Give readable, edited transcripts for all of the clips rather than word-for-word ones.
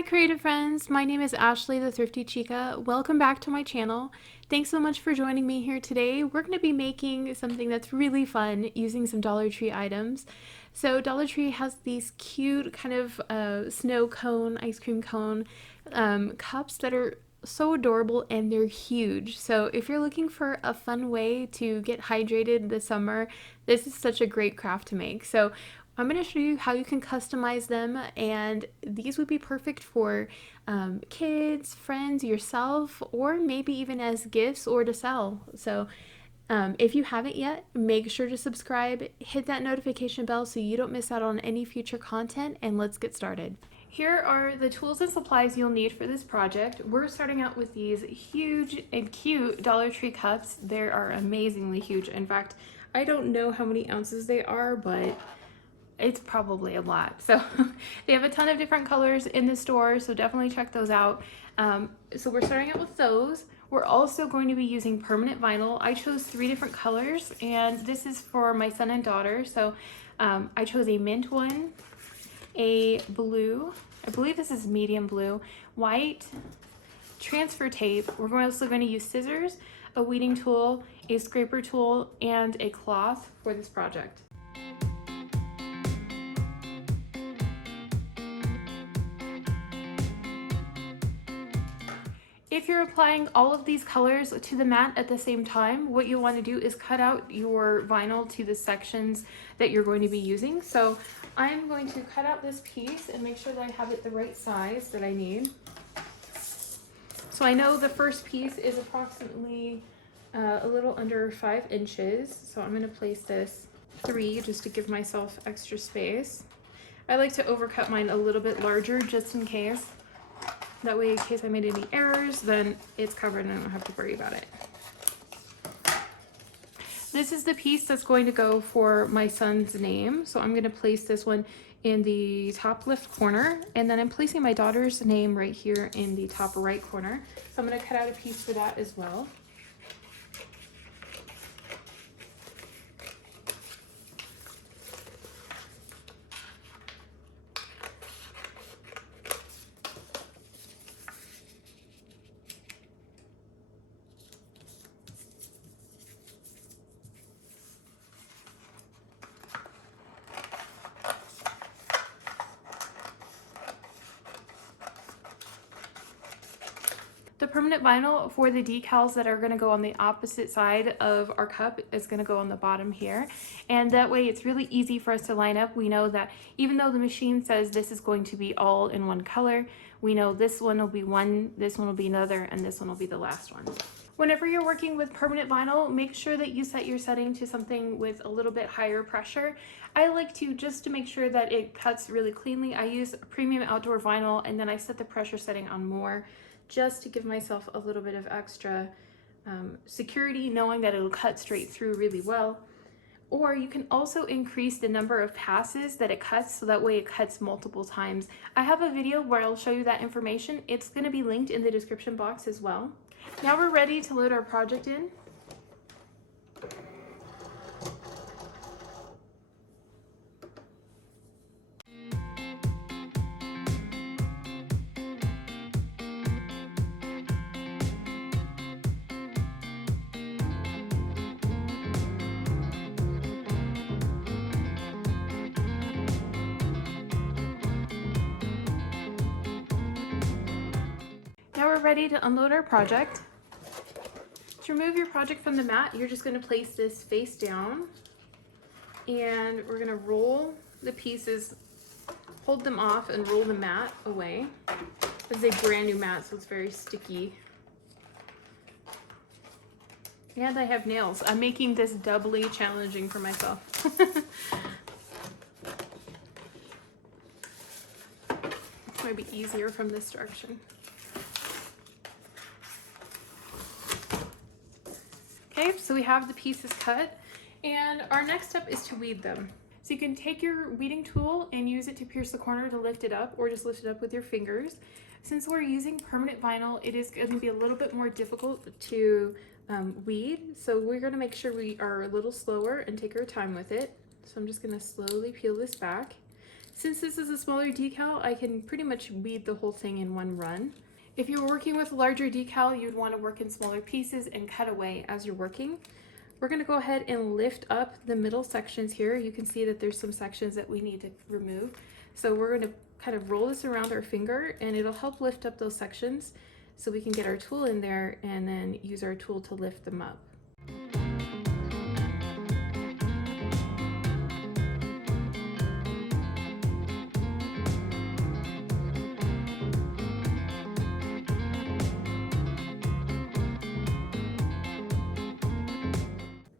Hi creative friends, my name is Ashley the Thrifty Chica. Welcome back to my channel. Thanks so much for joining me here today. We're going to be making something that's really fun using some Dollar Tree items. So Dollar Tree has these cute kind of snow cone, ice cream cone cups that are so adorable and they're huge. So if you're looking for a fun way to get hydrated this summer, this is such a great craft to make. So I'm going to show you how you can customize them, and these would be perfect for kids, friends, yourself, or maybe even as gifts or to sell. So if you haven't yet, make sure to subscribe, hit that notification bell so you don't miss out on any future content, and let's get started. Here are the tools and supplies you'll need for this project. We're starting out with these huge and cute Dollar Tree cups. They are amazingly huge. In fact, I don't know how many ounces they are, but it's probably a lot. So they have a ton of different colors in the store, so definitely check those out. So we're starting out with those. We're also going to be using permanent vinyl. I chose 3 different colors, and this is for my son and daughter. So I chose a mint one, a blue, I believe this is medium blue, white, transfer tape. We're also going to use scissors, a weeding tool, a scraper tool, and a cloth for this project. If you're applying all of these colors to the mat at the same time, what you want to do is cut out your vinyl to the sections that you're going to be using. So I'm going to cut out this piece and make sure that I have it the right size that I need. So I know the first piece is approximately a little under 5 inches. So I'm going to place this 3 just to give myself extra space. I like to overcut mine a little bit larger just in case. That way, in case I made any errors, then it's covered and I don't have to worry about it. This is the piece that's going to go for my son's name. So I'm going to place this one in the top left corner, and then I'm placing my daughter's name right here in the top right corner. So I'm going to cut out a piece for that as well. The permanent vinyl for the decals that are going to go on the opposite side of our cup is going to go on the bottom here. And that way it's really easy for us to line up. We know that even though the machine says this is going to be all in one color, we know this one will be one, this one will be another, and this one will be the last one. Whenever you're working with permanent vinyl, make sure that you set your setting to something with a little bit higher pressure. I like to, just to make sure that it cuts really cleanly, I use premium outdoor vinyl, and then I set the pressure setting on more, just to give myself a little bit of extra security, knowing that it'll cut straight through really well. Or you can also increase the number of passes that it cuts, so that way it cuts multiple times. I have a video where I'll show you that information. It's going to be linked in the description box as well. Now we're ready to load our project in. Now we're ready to unload our project. To remove your project from the mat, you're just going to place this face down, and we're going to roll the pieces, hold them off, and roll the mat away. This is a brand new mat, so it's very sticky. And I have nails. I'm making this doubly challenging for myself. It might be easier from this direction. Okay, so we have the pieces cut, and our next step is to weed them. So you can take your weeding tool and use it to pierce the corner to lift it up, or just lift it up with your fingers. Since we're using permanent vinyl, it is going to be a little bit more difficult to weed, so we're going to make sure we are a little slower and take our time with it. So I'm just going to slowly peel this back. Since this is a smaller decal, I can pretty much weed the whole thing in one run. If you're working with a larger decal, you'd want to work in smaller pieces and cut away as you're working. We're going to go ahead and lift up the middle sections here. You can see that there's some sections that we need to remove. So we're going to kind of roll this around our finger, and it'll help lift up those sections so we can get our tool in there and then use our tool to lift them up.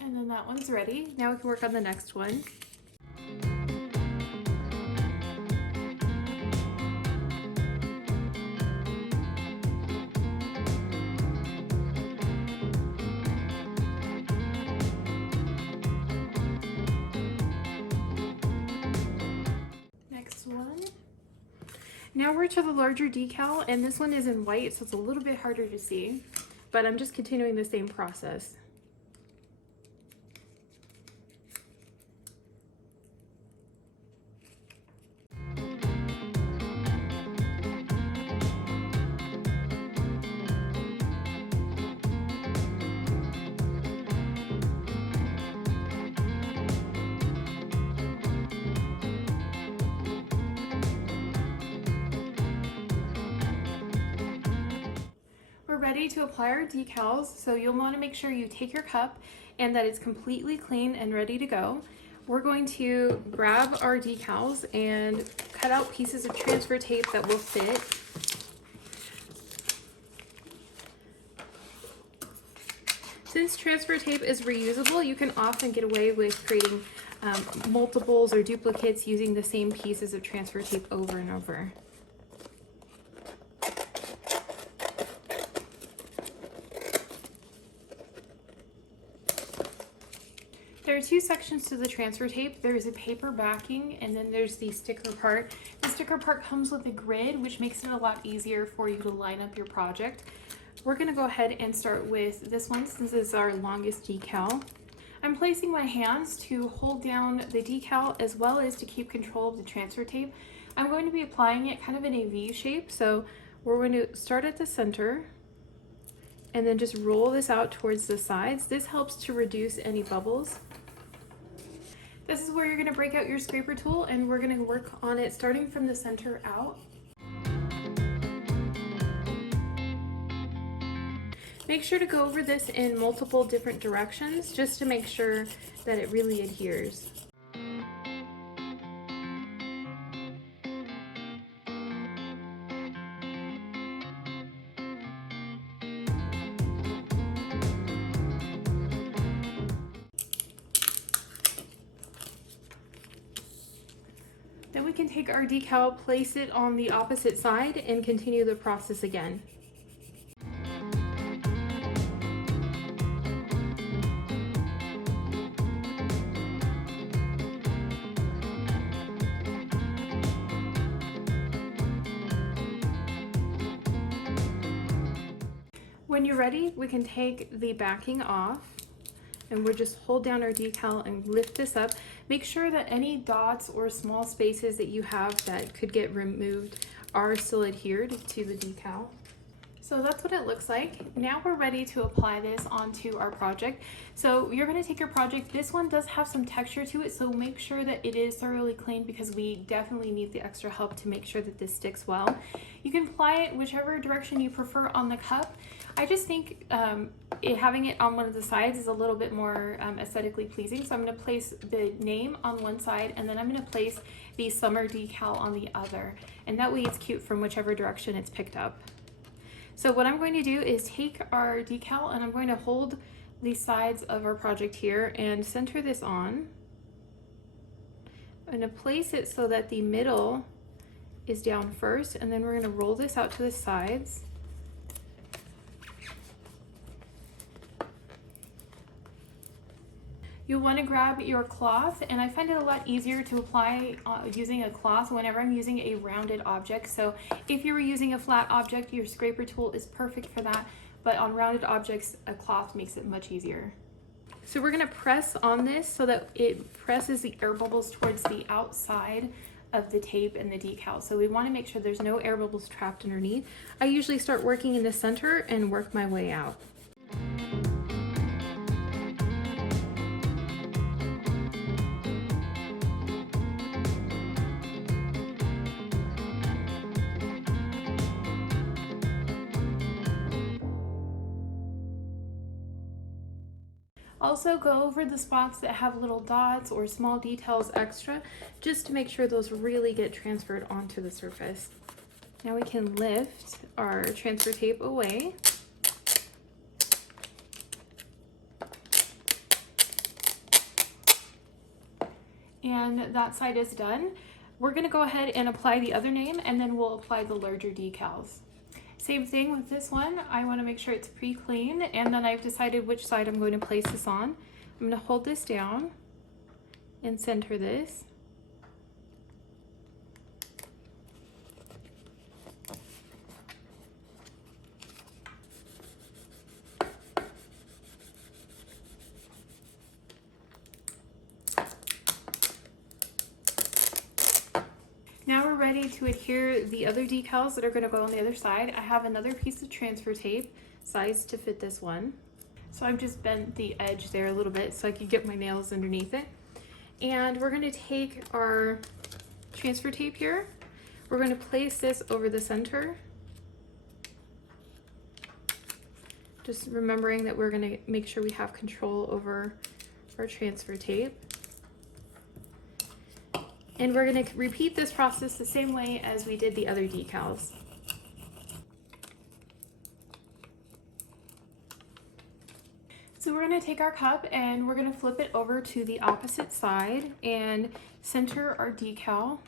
And then that one's ready. Now we can work on the next one. Now we're to the larger decal, and this one is in white, so it's a little bit harder to see, but I'm just continuing the same process. We're ready to apply our decals, so you'll want to make sure you take your cup and that it's completely clean and ready to go. We're going to grab our decals and cut out pieces of transfer tape that will fit. Since transfer tape is reusable, you can often get away with creating multiples or duplicates using the same pieces of transfer tape over and over. There are two sections to the transfer tape. There's a paper backing, and then there's the sticker part. The sticker part comes with a grid, which makes it a lot easier for you to line up your project. We're gonna go ahead and start with this one since it's our longest decal. I'm placing my hands to hold down the decal as well as to keep control of the transfer tape. I'm going to be applying it kind of in a V shape, so we're going to start at the center and then just roll this out towards the sides. This helps to reduce any bubbles. This is where you're going to break out your scraper tool, and we're going to work on it starting from the center out. Make sure to go over this in multiple different directions just to make sure that it really adheres. Then we can take our decal, place it on the opposite side, and continue the process again. When you're ready, we can take the backing off, and we'll just hold down our decal and lift this up. Make sure that any dots or small spaces that you have that could get removed are still adhered to the decal. So that's what it looks like. Now we're ready to apply this onto our project. So you're going to take your project. This one does have some texture to it, so make sure that it is thoroughly clean because we definitely need the extra help to make sure that this sticks well. You can apply it whichever direction you prefer on the cup. I just think having it on one of the sides is a little bit more aesthetically pleasing. So I'm going to place the name on one side, and then I'm going to place the summer decal on the other. And that way it's cute from whichever direction it's picked up. So what I'm going to do is take our decal, and I'm going to hold the sides of our project here and center this on. I'm going to place it so that the middle is down first, and then we're going to roll this out to the sides. You'll want to grab your cloth, and I find it a lot easier to apply using a cloth whenever I'm using a rounded object. So if you were using a flat object, your scraper tool is perfect for that, but on rounded objects, a cloth makes it much easier. So we're going to press on this so that it presses the air bubbles towards the outside of the tape and the decal. So we want to make sure there's no air bubbles trapped underneath. I usually start working in the center and work my way out. Also go over the spots that have little dots or small details extra, just to make sure those really get transferred onto the surface. Now we can lift our transfer tape away. And that side is done. We're gonna go ahead and apply the other name, and then we'll apply the larger decals. Same thing with this one. I want to make sure it's pre-clean, and then I've decided which side I'm going to place this on. I'm going to hold this down and center this. Now we're ready to adhere the other decals that are going to go on the other side. I have another piece of transfer tape sized to fit this one. So I've just bent the edge there a little bit so I could get my nails underneath it. And we're going to take our transfer tape here. We're going to place this over the center. Just remembering that we're going to make sure we have control over our transfer tape. And we're going to repeat this process the same way as we did the other decals. So we're going to take our cup and we're going to flip it over to the opposite side and center our decal.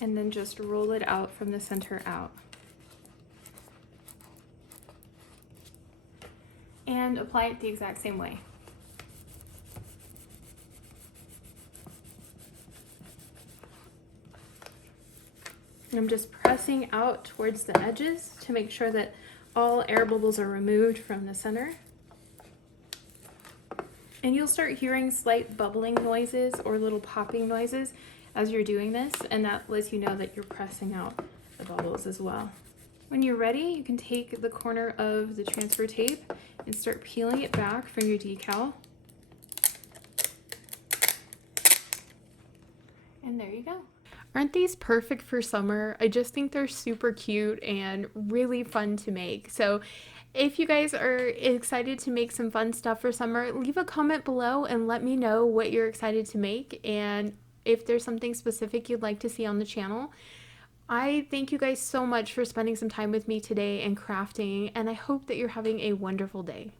And then just roll it out from the center out. And apply it the exact same way. I'm just pressing out towards the edges to make sure that all air bubbles are removed from the center. And you'll start hearing slight bubbling noises or little popping noises as you're doing this, and that lets you know that you're pressing out the bubbles as well. When you're ready, you can take the corner of the transfer tape and start peeling it back from your decal. And there you go. Aren't these perfect for summer? I just think they're super cute and really fun to make. So if you guys are excited to make some fun stuff for summer, leave a comment below and let me know what you're excited to make and if there's something specific you'd like to see on the channel. I thank you guys so much for spending some time with me today and crafting, and I hope that you're having a wonderful day.